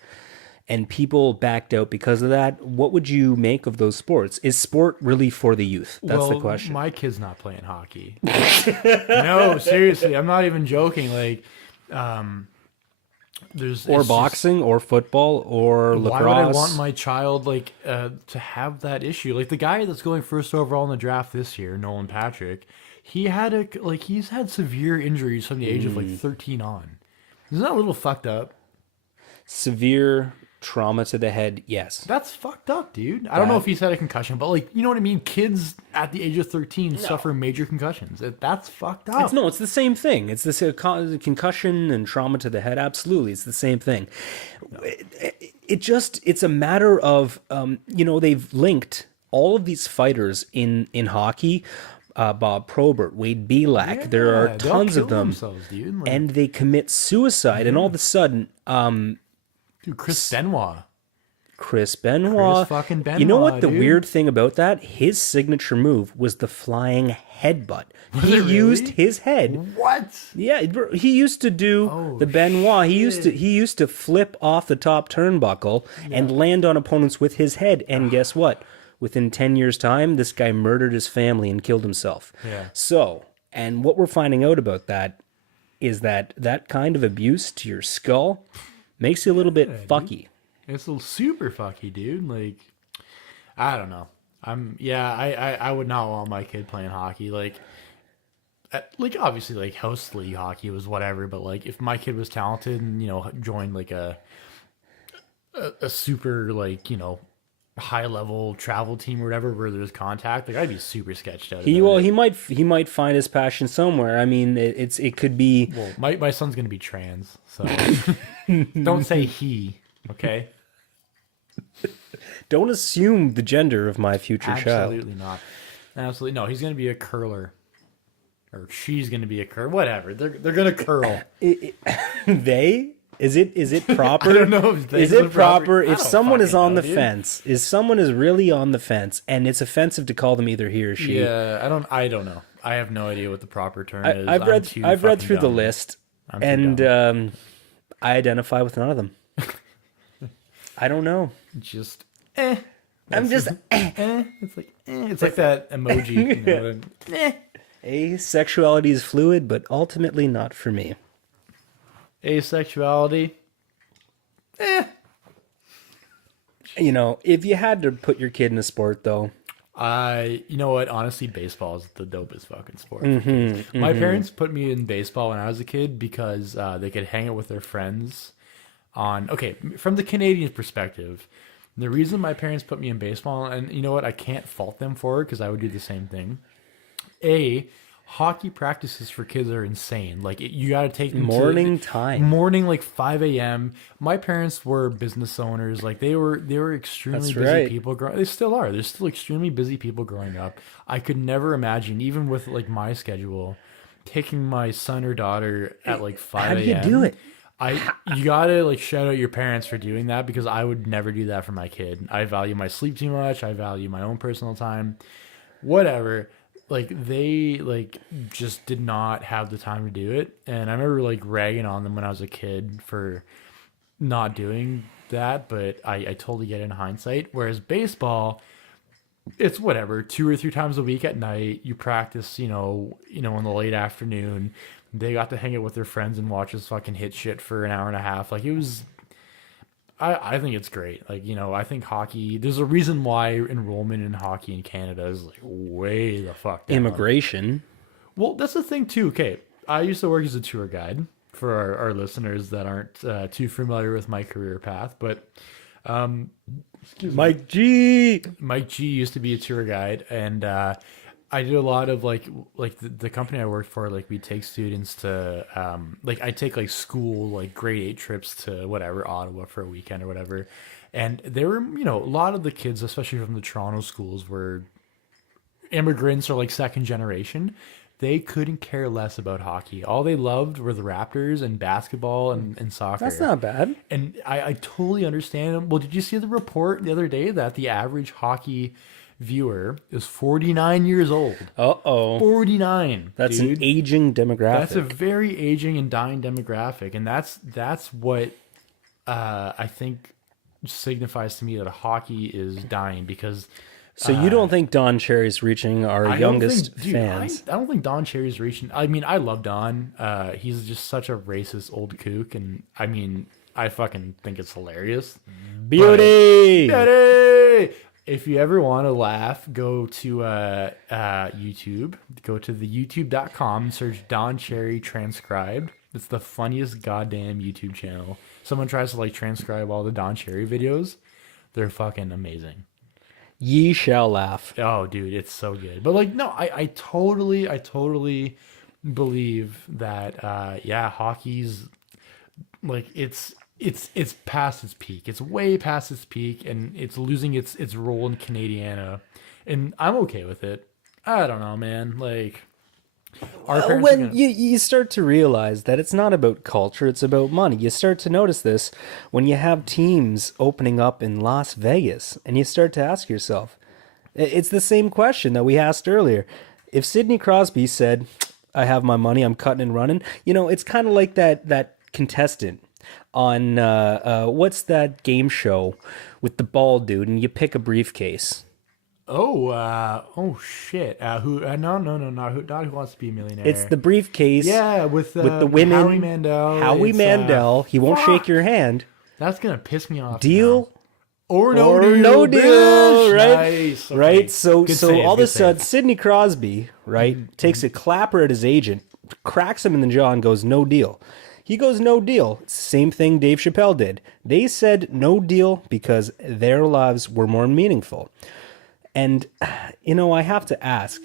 and people backed out because of that, what would you make of those sports? Is sport really for the youth? That's the question. My kid's not playing hockey. No, seriously, I'm not even joking. Like, or boxing, or football, or lacrosse. Why would I want my child, like, to have that issue? Like, the guy that's going first overall in the draft this year, Nolan Patrick, he's had severe injuries from the age of like 13 on. Isn't that a little fucked up? Severe trauma to the head, yes. That's fucked up, dude. I don't know if he's had a concussion, but like, you know what I mean? Kids at the age of 13 suffer major concussions. That's fucked up. It's the same thing. It's the concussion and trauma to the head. Absolutely, it's the same thing. It's a matter of they've linked all of these fighters in hockey. Bob Probert, Wade Belak. There are they all tons of kill them, themselves, dude. Like, and they commit suicide. And all of a sudden, dude, Chris Benoit. Chris Benoit. Chris fucking You know what Benoit, the dude. weird thing about that? His signature move was the flying headbutt. He it really? used his head. What? Yeah, he used to do Oh, the Benoit. He used to flip off the top turnbuckle and land on opponents with his head. And guess what? Within 10 years' time, this guy murdered his family and killed himself. Yeah. So, and what we're finding out about that is that kind of abuse to your skull makes you a little bit fucky. It's a super fucky, dude. Like, I don't know. I would not want my kid playing hockey. Like obviously, like house league hockey was whatever. But like, if my kid was talented and joined like a super like high level travel team or whatever where there's contact, like I'd be super sketched out. He might find his passion somewhere. I mean, it could be. Well, my son's gonna be trans, so don't say he. Okay. Don't assume the gender of my future child. Absolutely not. Absolutely no. He's gonna be a curler, or she's gonna be a curler. Whatever. They're gonna curl. They. Is it proper? I don't know if they is it are proper. proper I if don't someone is fucking on know, the dude. fence? Is someone is really on the fence, and it's offensive to call them either he or she? Yeah, I don't know. I have no idea what the proper term is. I've read through the list, I'm too and dumb. I identify with none of them. I don't know. Just I'm just It's like it's like that emoji. asexuality is fluid, but ultimately not for me. Asexuality. If you had to put your kid in a sport, though, You know what? Honestly, baseball is the dopest fucking sport. for kids. My parents put me in baseball when I was a kid because they could hang out with their friends from the Canadian perspective, the reason my parents put me in baseball, and you know what? I can't fault them for it because I would do the same thing. Hockey practices for kids are insane. Like you got to take them morning like 5 a.m. My parents were business owners. Like they were extremely That's busy right. people. They still are. They're still extremely busy people growing up. I could never imagine, even with like my schedule, taking my son or daughter at like 5 a.m. How do you do it? You gotta like shout out your parents for doing that because I would never do that for my kid. I value my sleep too much. I value my own personal time. Whatever. Like they like just did not have the time to do it, and I remember like ragging on them when I was a kid for not doing that. But I totally get it in hindsight. Whereas baseball, it's whatever 2 or 3 times a week at night. You practice, in the late afternoon. They got to hang out with their friends and watch us fucking hit shit for an hour and a half. Like it was. I think it's great. Like, I think hockey, there's a reason why enrollment in hockey in Canada is like way the fuck down. Immigration. Well, that's the thing too. Okay. I used to work as a tour guide for our listeners that aren't too familiar with my career path, but Mike G. Mike G used to be a tour guide, and I did a lot of like the company I worked for. Like we take students to I take like school like grade 8 trips to whatever Ottawa for a weekend or whatever, and there were a lot of the kids, especially from the Toronto schools, were immigrants or like second generation. They couldn't care less about hockey. All they loved were the Raptors and basketball and soccer. That's not bad. And I totally understand them. Well, did you see the report the other day that the average hockey viewer is 49 years old? 49. That's dude. an aging demographic. That's a very aging and dying demographic, and that's what I think signifies to me that hockey is dying because. So you don't think Don Cherry's reaching our youngest fans? I don't think Don Cherry's reaching. I mean, I love Don. He's just such a racist old kook, and I mean, I fucking think it's hilarious. Beauty. If you ever want to laugh, go to YouTube. Go to the youtube.com, search Don Cherry Transcribed. It's the funniest goddamn YouTube channel. someone tries to like transcribe all the Don Cherry videos, they're fucking amazing. Ye shall laugh. Oh, dude, it's so good. But like, no, I totally believe that. Yeah, hockey's like it's past its peak. It's way past its peak, and it's losing its role in Canadiana, and I'm okay with it. I don't know, man. Like, our parents are When gonna, you start to realize that it's not about culture, it's about money. You start to notice this when you have teams opening up in Las Vegas, and you start to ask yourself, it's the same question that we asked earlier. If Sidney Crosby said, "I have my money, I'm cutting and running," it's kind of like that contestant on what's that game show with the bald dude, and you pick a briefcase. oh shit. No, not Who Wants to Be a Millionaire. It's the briefcase. Yeah, with the women. Howie Mandel. Howie It's, Mandel. He won't fuck. shake your hand. That's gonna piss me off. Deal now. Or no or deal. no deal, bitch. right? Nice. Okay. Right. So Good so save, all of good a sudden, save. Sidney Crosby, right, takes a clapper at his agent, cracks him in the jaw, and goes no deal. He goes no deal. It's the same thing Dave Chappelle did. They said no deal because their lives were more meaningful. And I have to ask,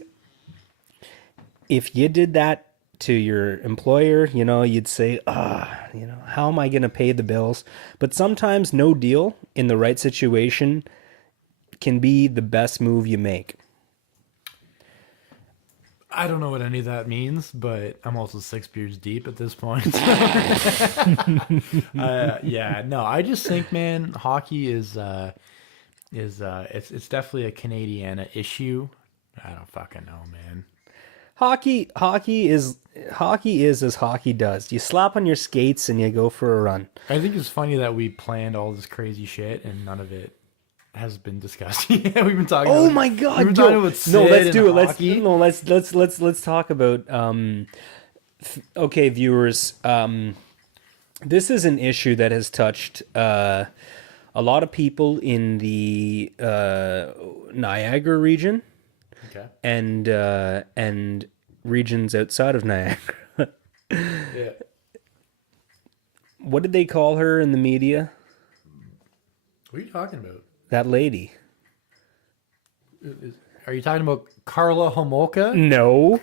if you did that to your employer, you'd say, how am I going to pay the bills? But sometimes no deal in the right situation can be the best move you make. I don't know what any of that means, but I'm also 6 beers deep at this point. Yeah, no, I just think, man, hockey is it's definitely a Canadiana issue. I don't fucking know, man. Hockey is as hockey does. You slap on your skates and you go for a run. I think it's funny that we planned all this crazy shit and none of it has been discussed. Yeah, we've been talking. Oh about, my god! We've been talking about Sid no, let's and do it. hockey. Let's talk about. Okay, viewers. This is an issue that has touched a lot of people in the Niagara region. Okay. And regions outside of Niagara. Yeah. What did they call her in the media? What are you talking about? That lady. Are you talking about Carla Homolka? No,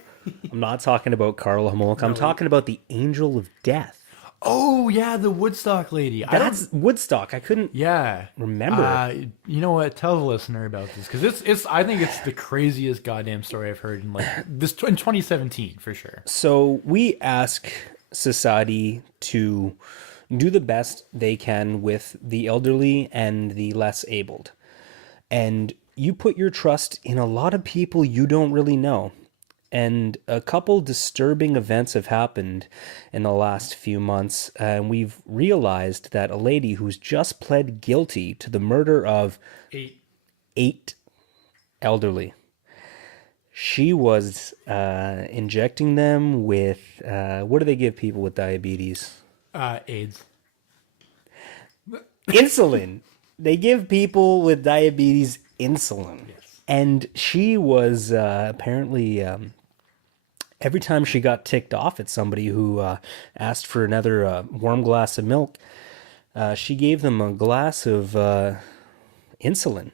I'm not talking about Carla Homolka. I'm talking about the Angel of Death. Oh yeah, the Woodstock lady. That's Woodstock. I couldn't. Yeah. Remember. You know what? Tell the listener about this because it's. I think it's the craziest goddamn story I've heard in like this in 2017 for sure. So we ask society to do the best they can with the elderly and the less abled. And you put your trust in a lot of people you don't really know. And a couple disturbing events have happened in the last few months. And we've realized that a lady who's just pled guilty to the murder of 8 elderly. She was injecting them with, what do they give people with diabetes? AIDS. Insulin. They give people with diabetes insulin. Yes. And she was apparently, every time she got ticked off at somebody who asked for another warm glass of milk, she gave them a glass of insulin.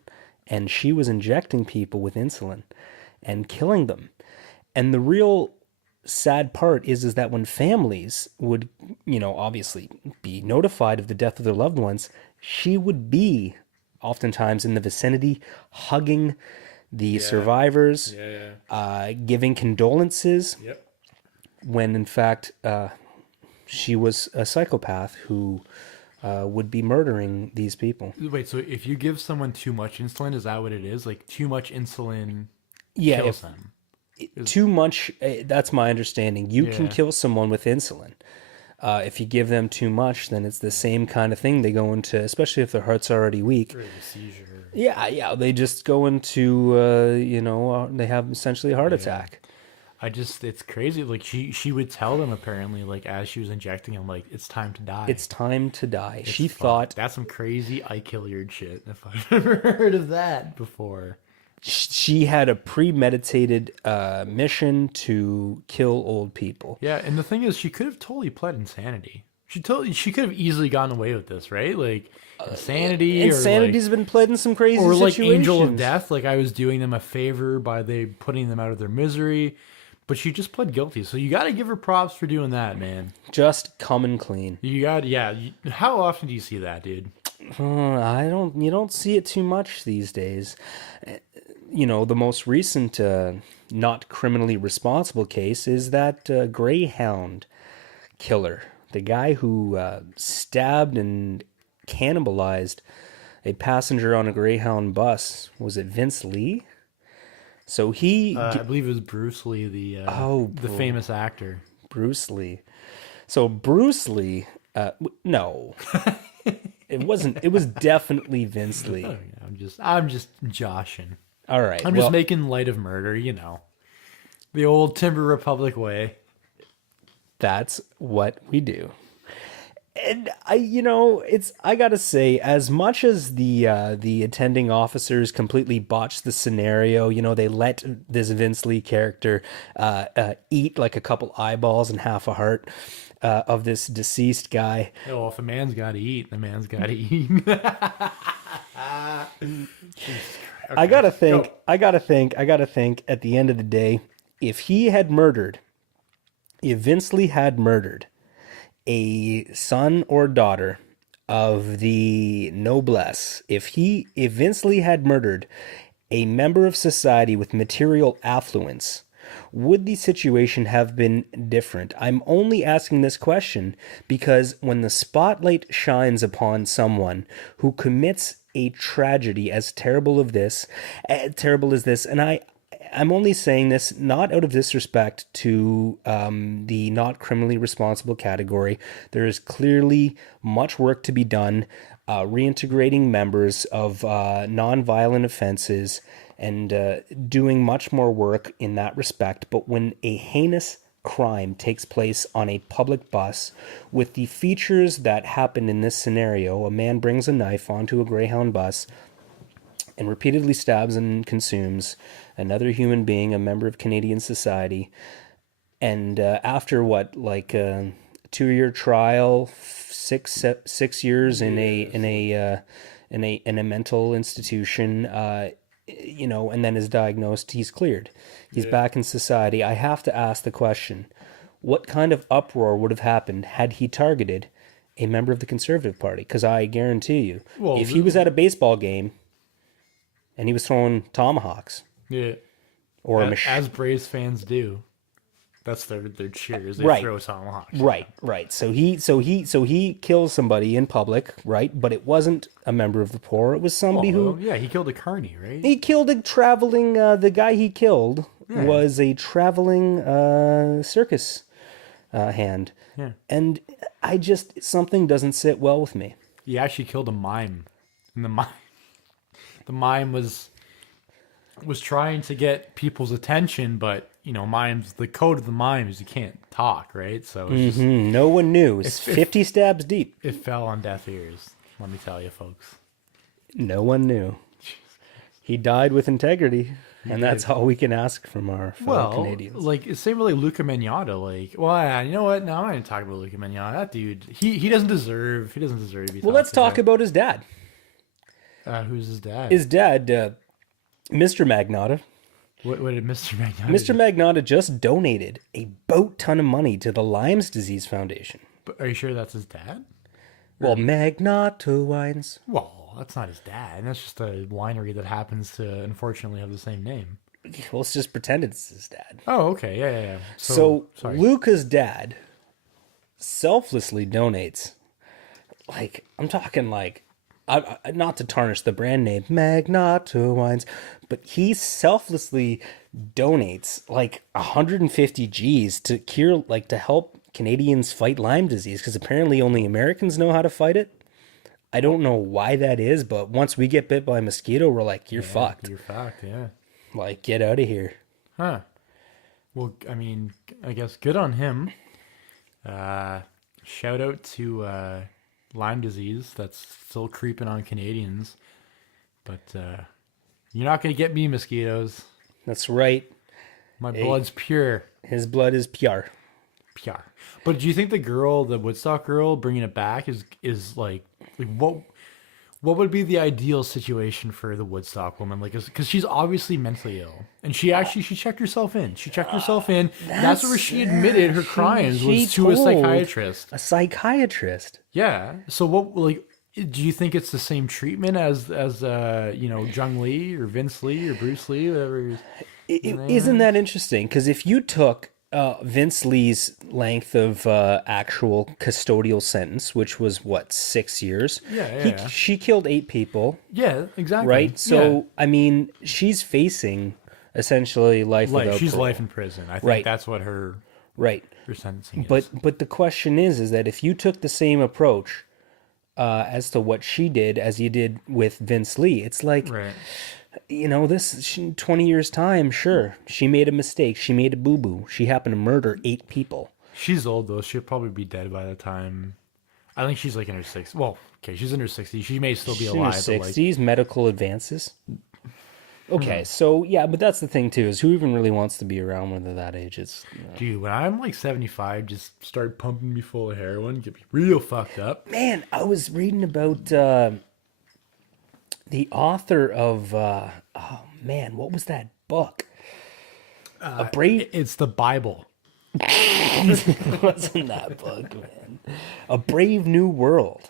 And she was injecting people with insulin and killing them. And the real sad part is that when families would, obviously be notified of the death of their loved ones, she would be oftentimes in the vicinity hugging the survivors, giving condolences, Yep. when in fact she was a psychopath who would be murdering these people. Wait, so if you give someone too much insulin, is that what it is? Like too much insulin Yeah, kills if them. too much, that's my understanding. You can Yeah. kill someone with insulin. If you give them too much, then it's the same kind of thing. They go into, especially if their heart's already weak. Or a seizure. Yeah, they just go into, they have essentially a heart attack. It's crazy. Like she would tell them apparently, like as she was injecting them, like it's time to die. It's time to die. It's She fucked. thought That's some crazy I Killiard shit. If I've ever heard of that before. she had a premeditated mission to kill old people. Yeah, and the thing is, she could have totally pled insanity. She could have easily gotten away with this, right? Like insanity, Insanity's been played in some crazy or like situations. angel of death. Like I was doing them a favor by putting them out of their misery, but she just pled guilty. So you got to give her props for doing that, man. Just coming clean. You got how often do you see that, dude? You don't see it too much these days. You know, the most recent not criminally responsible case is that Greyhound killer. The guy who stabbed and cannibalized a passenger on a Greyhound bus. Was it Vince Lee? So I believe it was Bruce Lee, the famous actor. Bruce Lee. So Bruce Lee, no, it wasn't. It was definitely Vince Lee. I'm just joshing. All right, I'm just making light of murder, the old Timber Republic way. That's what we do. And I gotta say, as much as the attending officers completely botched the scenario, they let this Vince Lee character eat like a couple eyeballs and half a heart of this deceased guy. Oh, well, if a man's got to eat, the man's got to eat. Okay, I gotta think. At the end of the day, if Vince Lee had murdered a son or daughter of the noblesse, if Vince Lee had murdered a member of society with material affluence, would the situation have been different? I'm only asking this question because when the spotlight shines upon someone who commits a tragedy as terrible as this, and I'm only saying this not out of disrespect to the not criminally responsible category. There is clearly much work to be done reintegrating members of nonviolent offenses and doing much more work in that respect. But when a heinous crime takes place on a public bus with the features that happened in this scenario, a man brings a knife onto a Greyhound bus and repeatedly stabs and consumes another human being, a member of Canadian society. And after a 2-year trial, 6 years in a mental institution, and then is diagnosed, he's cleared. He's back in society. I have to ask the question: what kind of uproar would have happened had he targeted a member of the Conservative Party? Because I guarantee you, if he was at a baseball game and he was throwing tomahawks, or as Braves fans do, that's their cheers. They throw tomahawks. Right. So he kills somebody in public, right? But it wasn't a member of the poor. It was somebody he killed a carny, right? He killed a traveling. The guy he killed was a traveling circus hand. Yeah. And something doesn't sit well with me. He actually killed a mime, and the mime was trying to get people's attention, but mimes, the code of the mime is you can't talk, right? So it's just, no one knew. It's 50 stabs deep. it fell on deaf ears. Let me tell you, folks. No one knew. He died with integrity, and that's all we can ask from our fellow Canadians. Like same with Luca Magnotta. You know what? No, I'm not going to talk about Luca Magnotta. That dude, he doesn't deserve. He doesn't deserve to be. Well, let's talk about his dad. Who's his dad? His dad, Mr. Magnotta. What did Mr. Magnotta? Mr. Magnotta just donated a boat ton of money to the Lyme's Disease Foundation. But are you sure that's his dad? Well, Magnotta Wines. Well, that's not his dad. And that's just a winery that happens to unfortunately have the same name. Well, let's just pretend it's his dad. Oh, okay. Yeah. So sorry. Luca's dad selflessly donates, I'm talking not to tarnish the brand name, Magnotta Wines, but he selflessly donates 150 G's to cure, to help Canadians fight Lyme disease, because apparently only Americans know how to fight it. I don't know why that is, but once we get bit by a mosquito, we're like, you're fucked. You're fucked, yeah. Get out of here. Huh. Well, I mean, I guess good on him. Shout out to Lyme disease that's still creeping on Canadians. But you're not going to get me, mosquitoes. That's right. My blood's pure. His blood is pure. PR. But do you think the Woodstock girl, bringing it back is like what would be the ideal situation for the Woodstock woman? Like, because she's obviously mentally ill, and she checked herself in. She checked herself in. That's where she admitted her crimes was to a told psychiatrist. A psychiatrist. Yeah. So what, like, do you think it's the same treatment as Jung Lee or Vince Lee or Bruce Lee, whatever? Isn't that interesting? Because if you took Vince Lee's length of actual custodial sentence, which was what, 6 years? Yeah. She killed 8 people, Yeah, exactly. right? So I mean, she's facing essentially life without she's parole. life in prison. I think Right. that's what her Right. sentencing is. But the question is that if you took the same approach as to what she did as you did with Vince Lee, it's like, right. this 20 years time, sure, she made a mistake, she made a boo-boo, she happened to murder 8 people. She's old though. She'll probably be dead by the time. I think she's like in her 60s. Well, okay, she's in her 60s. She may still be She's in her alive. But like, 60s, medical advances. Okay, so yeah, but that's the thing too, is who even really wants to be around when they're that age? It's dude, when I'm like 75, just start pumping me full of heroin, get me real fucked up. Man, I was reading about the author of oh man, what was that book? A brave It's the Bible. wasn't that book, man? A Brave New World.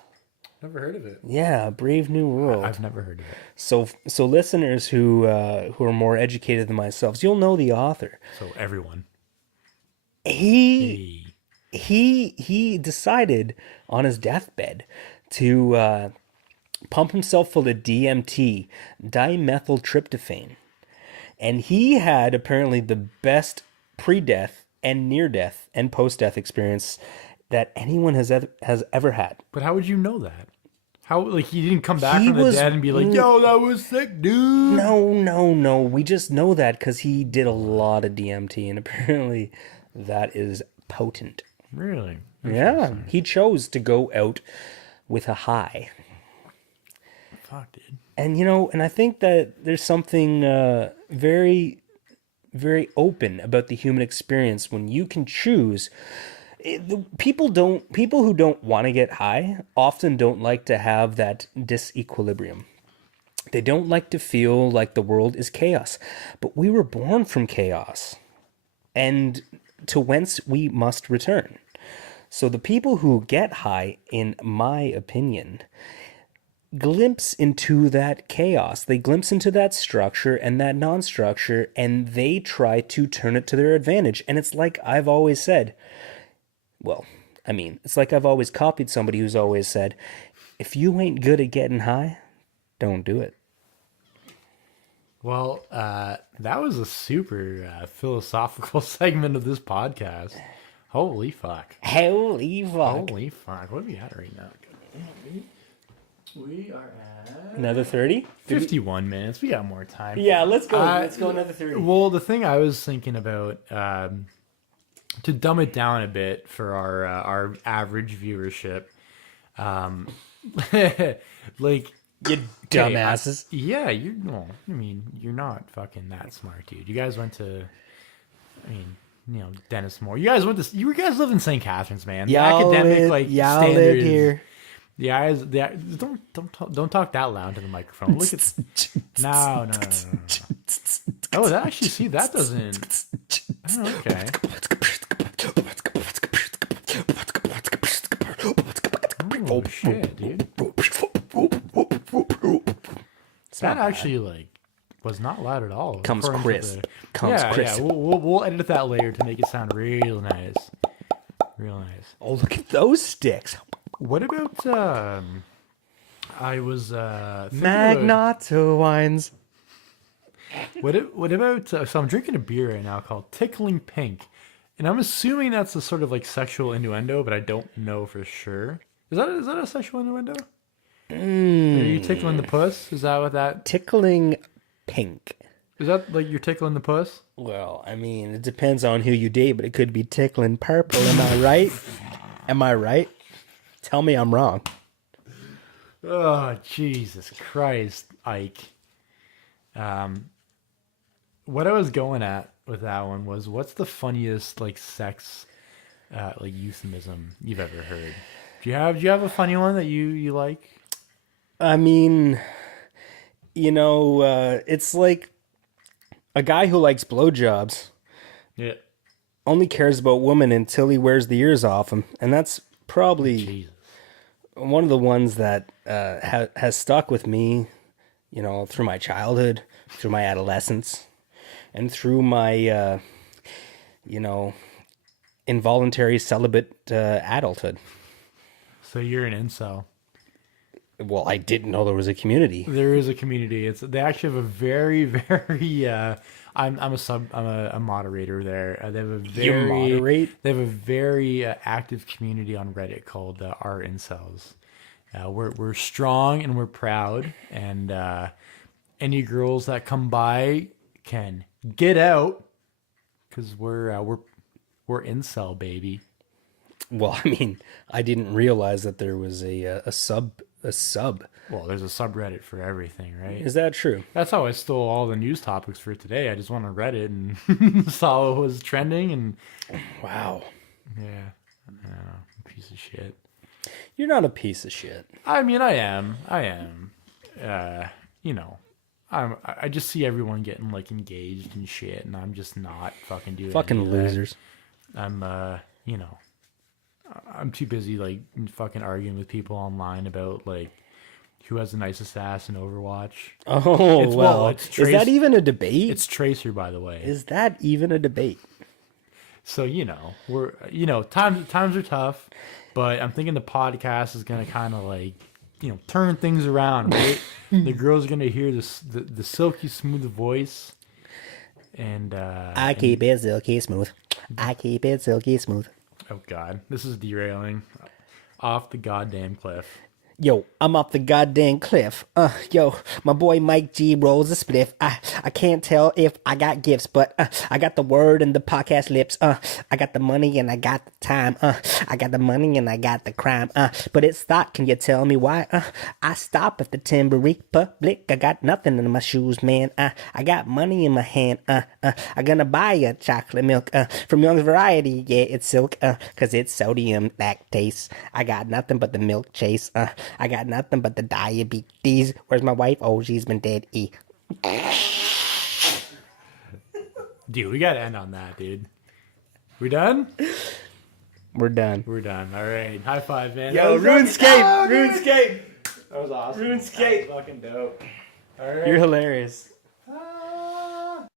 Never heard of it. Yeah, A Brave New World. I've never heard of it. So listeners who are more educated than myself, you'll know the author. So everyone. He Hey. he decided on his deathbed to pump himself full of DMT, dimethyltryptophan. And he had apparently the best pre-death and near-death and post-death experience that anyone has ever had. But how would you know that? How, like, he didn't come back He from the was- dead and be like, yo, that was sick, dude. No. We just know that because he did a lot of DMT, and apparently that is potent. Really? Yeah, he chose to go out with a high. Fuck, dude. And and I think that there's something very, very open about the human experience when you can choose. People who don't want to get high often don't like to have that disequilibrium. They don't like to feel like the world is chaos. But we were born from chaos, and to whence we must return. So the people who get high, in my opinion, glimpse into that chaos. They glimpse into that structure and that non-structure, and they try to turn it to their advantage. And it's like I've always said, it's like I've always copied somebody who's always said, if you ain't good at getting high, don't do it. Well, that was a super philosophical segment of this podcast. Holy fuck. Holy fuck. Holy fuck. What are we at right now? We are at Another 30? 51 minutes. We got more time. Yeah, let's go. Let's go another 30. Well, the thing I was thinking about, to dumb it down a bit for our average viewership, like, You dumbasses. yeah, you're not fucking that smart, dude. You guys went to, Dennis Moore. You guys live in St. Catharines, man. The academic y'all standard live is- here. don't talk that loud to the microphone. Look at no. Oh, that actually, see, that doesn't. Oh, okay. Oh shit, dude. That actually was not loud at all. Comes according to crisp. Comes yeah, crisp. Yeah, we'll edit that later to make it sound real nice. Real nice. Oh, look at those sticks. What about I was thinking Magnato wines. what about so I'm drinking a beer right now called Tickling Pink, and I'm assuming that's a sort of like sexual innuendo, but I don't know for sure. Is that a sexual innuendo? Are you tickling the puss? Is that what that? Tickling pink. Is that like you're tickling the puss? Well, I mean, it depends on who you date, but it could be tickling purple. Am I right? Am I right? Tell me I'm wrong. Oh, Jesus Christ, Ike. What I was going at with that one was, what's the funniest like sex like euphemism you've ever heard? Do you have a funny one that you like? I mean, it's like a guy who likes blowjobs Yeah. only cares about women until he wears the ears off him, and that's probably Jesus. one of the ones that has stuck with me, through my childhood, through my adolescence, and through my, involuntary celibate adulthood. So you're an incel. Well, I didn't know there was a community. There is a community. They actually have a very very. I'm a moderator there. They have a very moderate? They have a very active community on Reddit called our incels. We're strong and we're proud, and any girls that come by can get out because we're incel, baby. Well, I mean, I didn't realize that there was a sub. Well, there's a subreddit for everything, right? Is that true? That's how I stole all the news topics for today. I just went on Reddit and saw what was trending, and Wow. yeah, I don't know, piece of shit. You're not a piece of shit. I mean, I am. I just see everyone getting like engaged and shit, and I'm just not fucking doing. Fucking any of that. losers. I'm too busy like fucking arguing with people online about like who has the nicest ass in Overwatch. Oh, It's is that even a debate? It's Tracer, by the way. Is that even a debate? So we're times are tough, but I'm thinking the podcast is gonna kind of like turn things around, right? The girls are gonna hear the silky smooth voice, and I keep it silky smooth. I keep it silky smooth. oh god, this is derailing off the goddamn cliff. Yo, I'm off the goddamn cliff. Yo, my boy Mike G rolls a spliff. I can't tell if I got gifts, but I got the word and the podcast lips. I got the money and I got the time. I got the money and I got the crime. But it's thought, can you tell me why? I stop at the Timber Republic. I got nothing in my shoes, man. I got money in my hand. I'm gonna buy a chocolate milk from Young's Variety. Yeah, it's silk, cause it's sodium lactase. I got nothing but the milk chase. I got nothing but the diabetes. Where's my wife? Oh, she's been dead. Dude, we gotta end on that, dude. We done? We're done. We're done. All right, high five, man. Yo, RuneScape! RuneScape! That was awesome. RuneScape. That was fucking dope. All right. You're hilarious.